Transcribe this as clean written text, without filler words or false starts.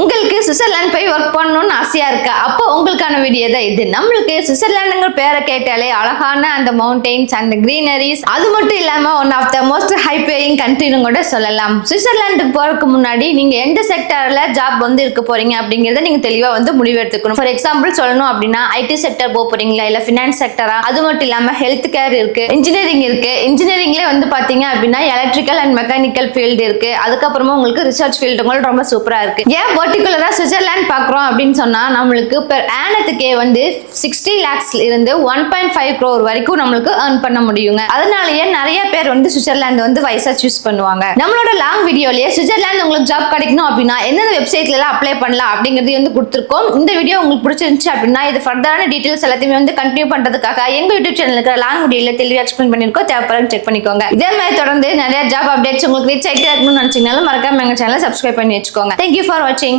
உங்களுக்கு சுவிட்சர்லாந்து போய் ஒர்க் பண்ணணும்னு ஆசையா இருக்கா? அப்போ உங்களுக்கான வீடியோ தான் இது. நம்மளுக்கு சுவிட்சர்லாந்துங்கிற பேரை கேட்டாலே அழகான அந்த மவுண்டெயின்ஸ் அந்த கிரீனரிஸ், அது மட்டும் இல்லாம one of the most high paying கண்ட்ரின்னு கூட சொல்லலாம். சுவிட்சர்லாந்துக்கு போறதுக்கு முன்னாடி நீங்க எந்த செக்டர்ல ஜாப் இருக்க போறீங்க அப்படிங்கறத நீங்க தெளிவா முடிவெடுத்துக்கணும். ஃபார் எக்ஸாம்பிள் சொல்லணும் அப்படின்னா ஐடி செக்டர் போக போறீங்களா, இல்ல ஃபினான்ஸ் செக்டரா? அது மட்டும் இல்லாம ஹெல்த் கேர் இருக்கு, இன்ஜினியரிங் இருக்கு. இன்ஜினியரிங்ல பாத்தீங்க அப்படின்னா எலக்ட்ரிக்கல் அண்ட் மெக்கானிக்கல் ஃபீல்டு இருக்கு. அதுக்கப்புறமா உங்களுக்கு ரிசர்ச் ஃபீல்டு ரொம்ப சூப்பரா இருக்கு. ஏன் பர்டிகுலரா சுவிட்சர்லாந்து பாக்குறோம் அப்படின்னு சொன்னா, நம்மளுக்கு பெர் ஆனத்துக்கே 60 lakhs இருந்து 1.5 crore வரைக்கும் நம்மளுக்கு earn பண்ண முடியுங்க. அதனாலயே நிறைய பேர் சுவிட்சர்லாந்து வைஸா சூஸ் பண்ணுவாங்க. நம்மளோட லாங் வீடியோலயே சுவிட்சர்லாந்து உங்களுக்கு ஜாப் கிடைக்கணும் அப்படின்னா எந்தெந்த வெப்சைட்ல எல்லாம் அப்ளை பண்ணலாம் அப்படிங்கறது கொடுத்திருக்கோம். இந்த வீடியோ உங்களுக்கு பிடிச்சிருந்துச்சு அப்படின்னா இது ஃபர்தரான டீடைல்ஸ் எல்லாத்தையுமே கண்டினியூ பண்றதுக்காக எங்க யூடியூப் சேனலுக்கு லாங் வீடியோல தெளிவா எக்ஸ்பிளைன் பண்ணிருக்கோம். தேவைப்படுறது செக் பண்ணிக்கோங்க. இதே மாதிரி தொடர்ந்து நிறைய ஜாப் அப்டேட்ஸ் உங்களுக்கு ரீச் ஆகிட்டே இருக்கணும்னு நினைச்சீங்கனாலும் மறக்காம எங்க சேனலை சப்ஸ்கிரைப் பண்ணி வச்சுக்கோங்க. Thank you for watching.